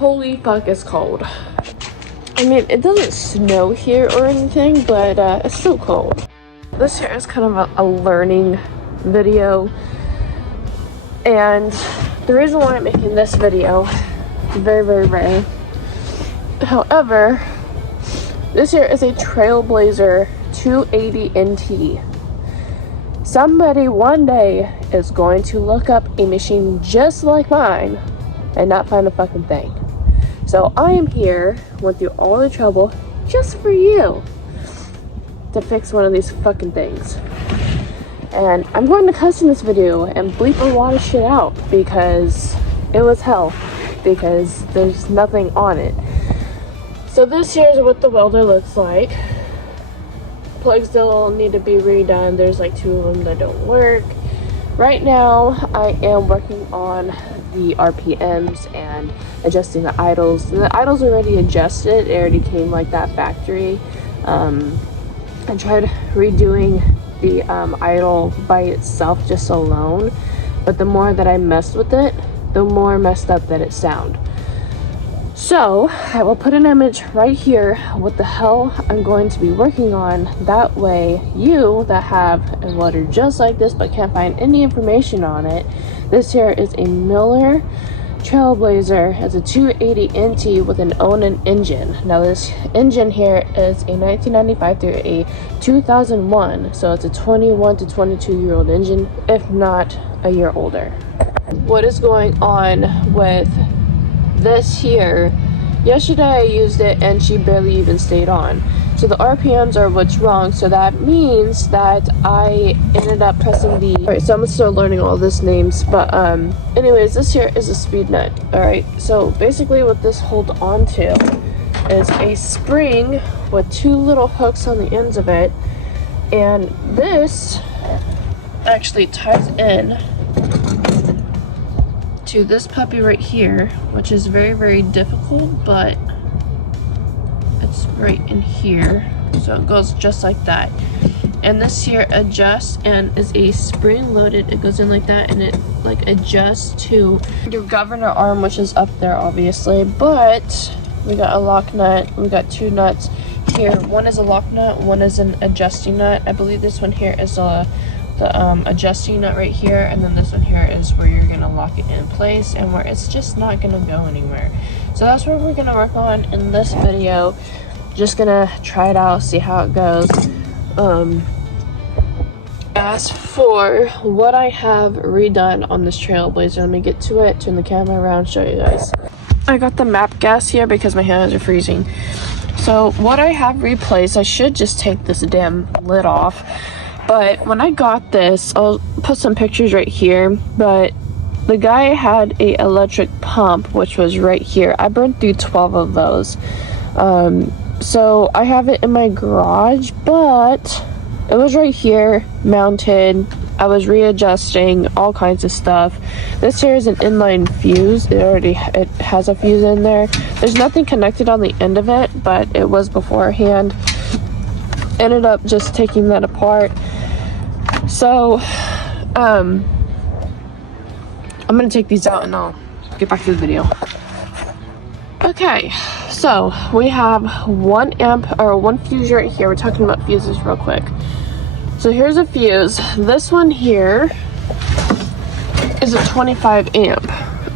Holy fuck, it's cold. I mean, it doesn't snow here or anything, but it's still cold. This here is kind of a learning video, and the reason why I'm making this video is very, very rare. However, this here is a Trailblazer 280 NT. Somebody one day is going to look up a machine just like mine and not find a fucking thing. So I am here, went through all the trouble just for you to fix one of these fucking things. And I'm going to cuss in this video and bleep a lot of shit out because it was hell, because there's nothing on it. So this here is what the welder looks like. Plugs still need to be redone. There's like 2 of them that don't work. Right now I am working on the RPMs and adjusting the idles. And the idles already adjusted. It already came like that factory. I tried redoing the idle by itself just alone, but the more that I messed with it, the more messed up that it sound. So I will put an image right here what the hell I'm going to be working on. That way you that have a welder just like this but can't find any information on it, this here is a Miller Trailblazer. It's a 280 NT with an Onan engine. Now this engine here is a 1995 through a 2001, so it's a 21 to 22 year old engine, if not a year older. What is going on with this here? Yesterday I used it and she barely even stayed on. So the RPMs are what's wrong, so that means that I ended up pressing the... Alright, so I'm still learning all this names, but anyways, this here is a speed nut. Alright, so basically what this holds on to is a spring with 2 little hooks on the ends of it, and this actually ties in to this puppy right here, which is very, very difficult, but it's right in here, so it goes just like that. And this here adjusts and is a spring loaded. It goes in like that and it like adjusts to your governor arm, which is up there obviously, but we got a lock nut. We got 2 nuts here. One is a lock nut, one is an adjusting nut. I believe this one here is the adjusting nut right here, and then this one here is where you're gonna lock it in place and where it's just not gonna go anywhere. So that's what we're gonna work on in this video. Just gonna try it out, see how it goes. As for what I have redone on this Trailblazer, let me get to it, turn the camera around, show you guys. I got the map gas here because my hands are freezing. So what I have replaced, I should just take this damn lid off. But when I got this, I'll put some pictures right here, but the guy had a electric pump, which was right here. I burned through 12 of those. So I have it in my garage, but it was right here, mounted. I was readjusting all kinds of stuff. This here is an inline fuse. It has a fuse in there. There's nothing connected on the end of it, but it was beforehand. Ended up just taking that apart. So I'm gonna take these out and I'll get back to the video. Okay, so we have 1 amp or 1 fuse right here. We're talking about fuses real quick. So here's a fuse. This one here is a 25 amp,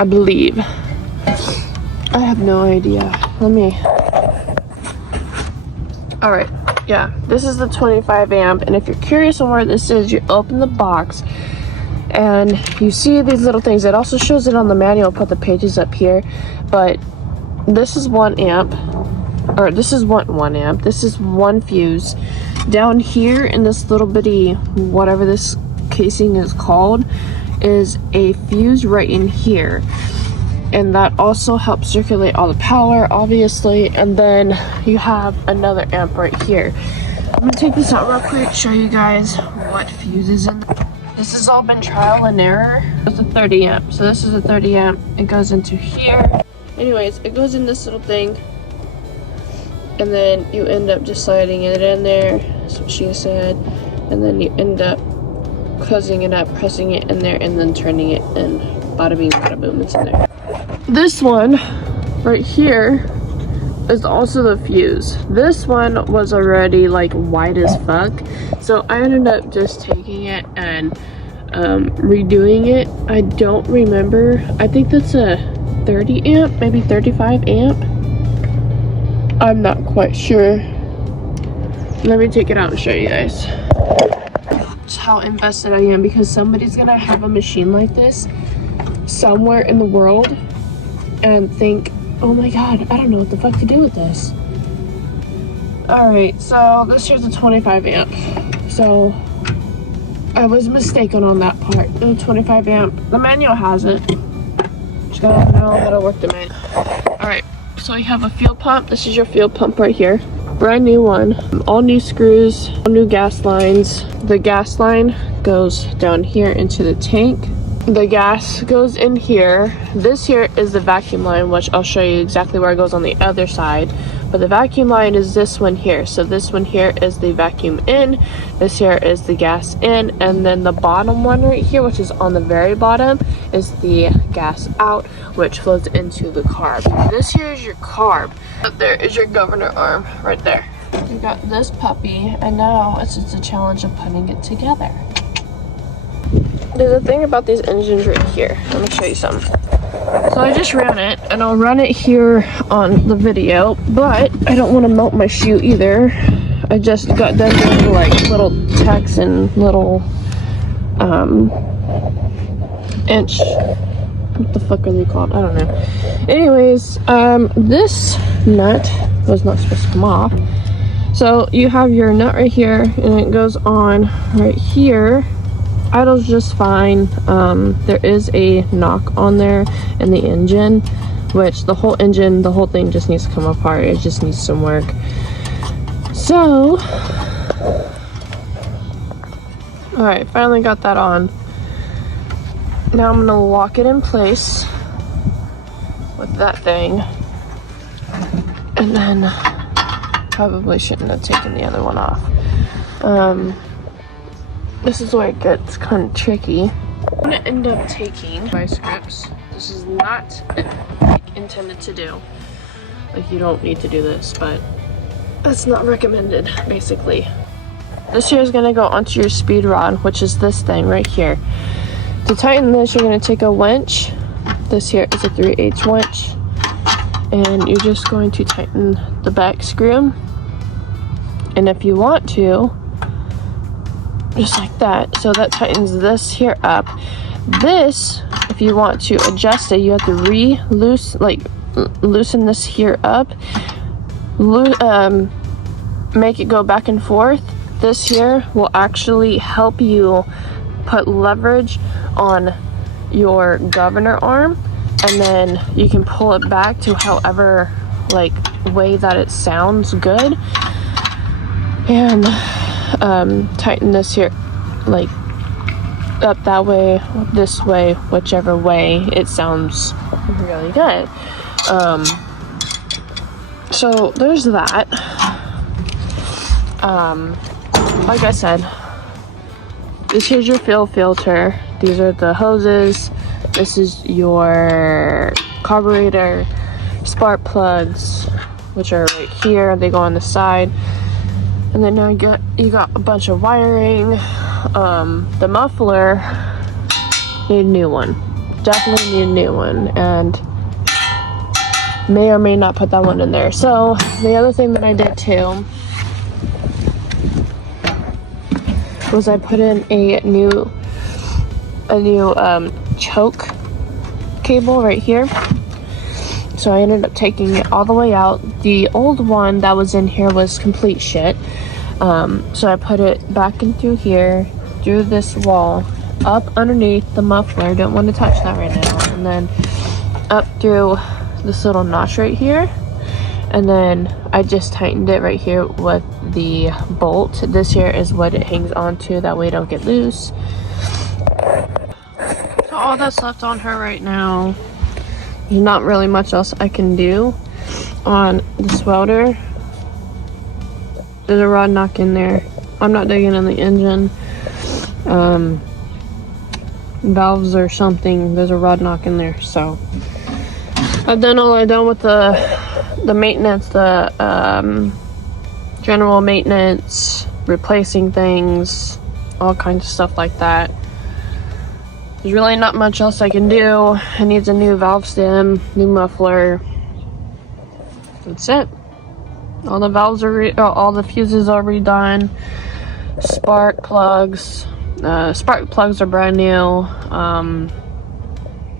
I believe. I have no idea. Let me... Alright, yeah, this is the 25 amp, and if you're curious on where this is, you open the box and you see these little things. It also shows it on the manual. I'll put the pages up here, but this is 1 amp, or this is 1 amp. This is 1 fuse. Down here in this little bitty, whatever this casing is called, is a fuse right in here. And that also helps circulate all the power, obviously. And then you have another amp right here. I'm gonna take this out real quick, show you guys what fuse is in there. This has all been trial and error. It's a 30 amp. So this is a 30 amp. It goes into here. Anyways, it goes in this little thing. And then you end up just sliding it in there. That's what she said. And then you end up closing it up, pressing it in there, and then turning it, and bada bing, bada boom, it's in there. This one right here is also the fuse. This one was already like wide as fuck, so I ended up just taking it and redoing it. I don't remember. I think that's a 30 amp, maybe 35 amp. I'm not quite sure. Let me take it out and show you guys just how invested I am, because somebody's gonna have a machine like this somewhere in the world and think, oh my god, I don't know what the fuck to do with this. Alright, so this here's a 25 amp. So I was mistaken on that part. The 25 amp, the manual has it. Just gotta know how to work the manual. Alright, so you have a fuel pump. This is your fuel pump right here. Brand new one. All new screws, all new gas lines. The gas line goes down here into the tank. The gas goes in here. This here is the vacuum line, which I'll show you exactly where it goes on the other side. But the vacuum line is this one here. So this one here is the vacuum in. This here is the gas in. And then the bottom one right here, which is on the very bottom, is the gas out, which flows into the carb. This here is your carb. Up there is your governor arm right there. You got this puppy, and now it's just a challenge of putting it together. There's a thing about these engines right here. Let me show you something. So I just ran it, and I'll run it here on the video, but I don't want to melt my shoe either. I just got done doing like little tacks and little inch, what the fuck are they called? I don't know. Anyways, this nut was not supposed to come off. So you have your nut right here, and it goes on right here. Idles just fine. There is a knock on there in the engine, which the whole engine, the whole thing just needs to come apart. It just needs some work. So, alright, finally got that on. Now I'm gonna lock it in place with that thing, and then probably shouldn't have taken the other one off. This is where it gets kind of tricky. I'm gonna end up taking vice grips. This is not intended to do. Like, you don't need to do this, but it's not recommended, basically. This here is gonna go onto your speed rod, which is this thing right here. To tighten this, you're gonna take a winch. This here is a 3/8 winch, and you're just going to tighten the back screw. And if you want to, just like that, so that tightens this here up. This, if you want to adjust it, you have to loosen this here up, make it go back and forth. This here will actually help you put leverage on your governor arm, and then you can pull it back to however like way that it sounds good, and tighten this here like up that way, this way, whichever way it sounds really good. So there's that. Like I said, this here's your fill filter. These are the hoses. This is your carburetor, spark plugs, which are right here. They go on the side. And then now you got a bunch of wiring. The muffler, need a new one. Definitely need a new one, and may or may not put that one in there. So the other thing that I did too was I put in a new choke cable right here. So I ended up taking it all the way out. The old one that was in here was complete shit. So I put it back in through here, through this wall, up underneath the muffler. Don't want to touch that right now. And then up through this little notch right here. And then I just tightened it right here with the bolt. This here is what it hangs onto. That way it don't get loose. So all that's left on her right now, there's not really much else I can do on this welder. There's a rod knock in there. I'm not digging in the engine. Valves or something. There's a rod knock in there. So I've done all I done with the maintenance, the general maintenance, replacing things, all kinds of stuff like that. There's really not much else I can do. It needs a new valve stem, new muffler. That's it. All the valves are all the fuses are redone. Spark plugs are brand new.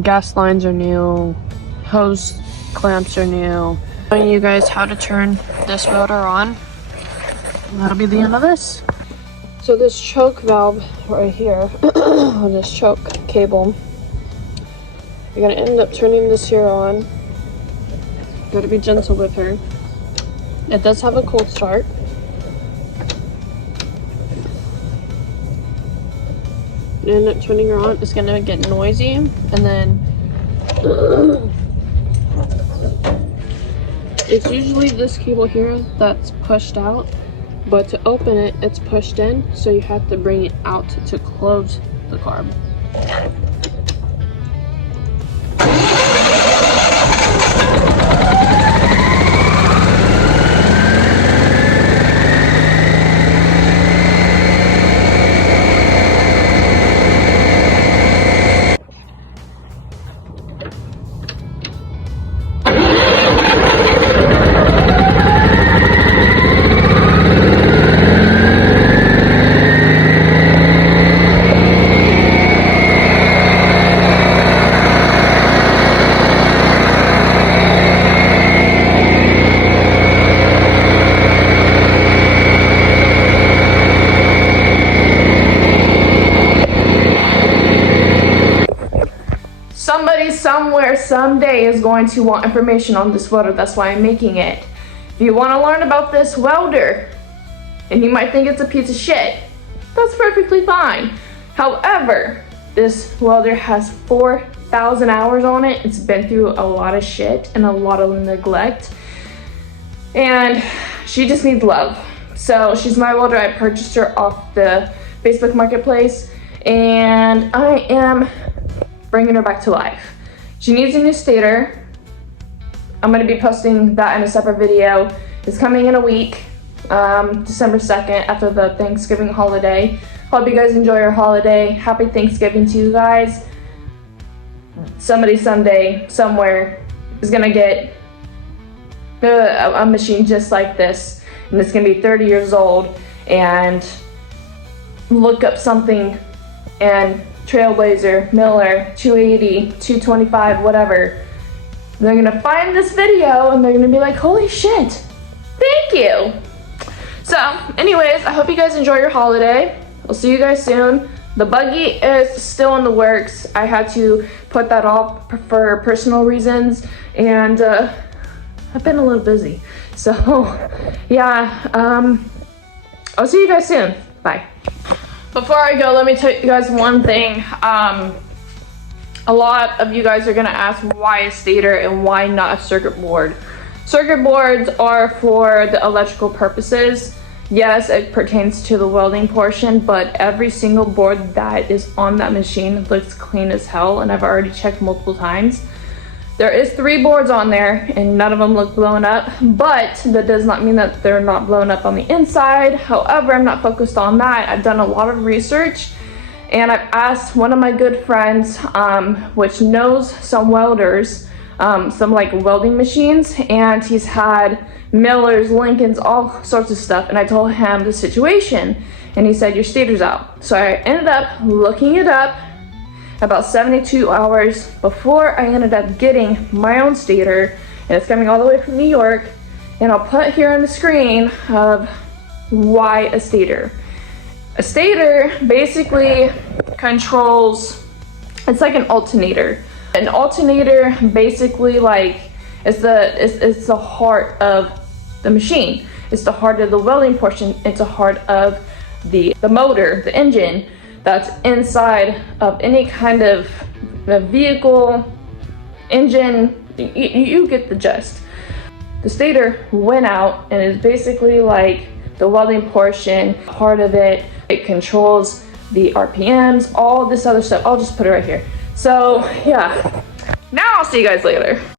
Gas lines are new. Hose clamps are new. Showing you guys how to turn this welder on. And that'll be the end of this. So this choke valve right here, on this choke cable, you're gonna end up turning this here on. Gotta be gentle with her. It does have a cold start. You end up turning her on, it's gonna get noisy, and then it's usually this cable here that's pushed out. But to open it, it's pushed in, so you have to bring it out to close the carb. Somebody somewhere someday is going to want information on this welder. That's why I'm making it. If you want to learn about this welder, and you might think it's a piece of shit, that's perfectly fine. However, this welder has 4,000 hours on it. It's been through a lot of shit and a lot of neglect. And she just needs love. So she's my welder. I purchased her off the Facebook Marketplace. And I am bringing her back to life. She needs a new stator. I'm gonna be posting that in a separate video. It's coming in a week, December 2nd, after the Thanksgiving holiday. Hope you guys enjoy your holiday. Happy Thanksgiving to you guys. Somebody someday, somewhere, is gonna get a machine just like this, and it's gonna be 30 years old, and look up something and Trailblazer, Miller, 280, 225, whatever. They're gonna find this video and they're gonna be like, holy shit, thank you. So anyways, I hope you guys enjoy your holiday. I'll see you guys soon. The buggy is still in the works. I had to put that off for personal reasons, and I've been a little busy. So yeah, I'll see you guys soon. Bye. Before I go, let me tell you guys one thing. A lot of you guys are gonna ask why a stator and why not a circuit board. Circuit boards are for the electrical purposes. Yes, it pertains to the welding portion, but every single board that is on that machine looks clean as hell, and I've already checked multiple times. There is 3 boards on there and none of them look blown up, but that does not mean that they're not blown up on the inside. However, I'm not focused on that. I've done a lot of research, and I've asked one of my good friends, which knows some welders, some like welding machines, and he's had Millers, Lincolns, all sorts of stuff, and I told him the situation, and he said, your stator's out. So I ended up looking it up about 72 hours before I ended up getting my own stator, and it's coming all the way from New York, and I'll put here on the screen of why a stator. A stator basically controls, it's like an alternator. An alternator basically it's the heart of the machine. It's the heart of the welding portion. It's the heart of the motor, the engine that's inside of any kind of vehicle, engine. You get the gist. The stator went out and is basically like the welding portion, part of it. It controls the RPMs, all this other stuff. I'll just put it right here. So yeah, now I'll see you guys later.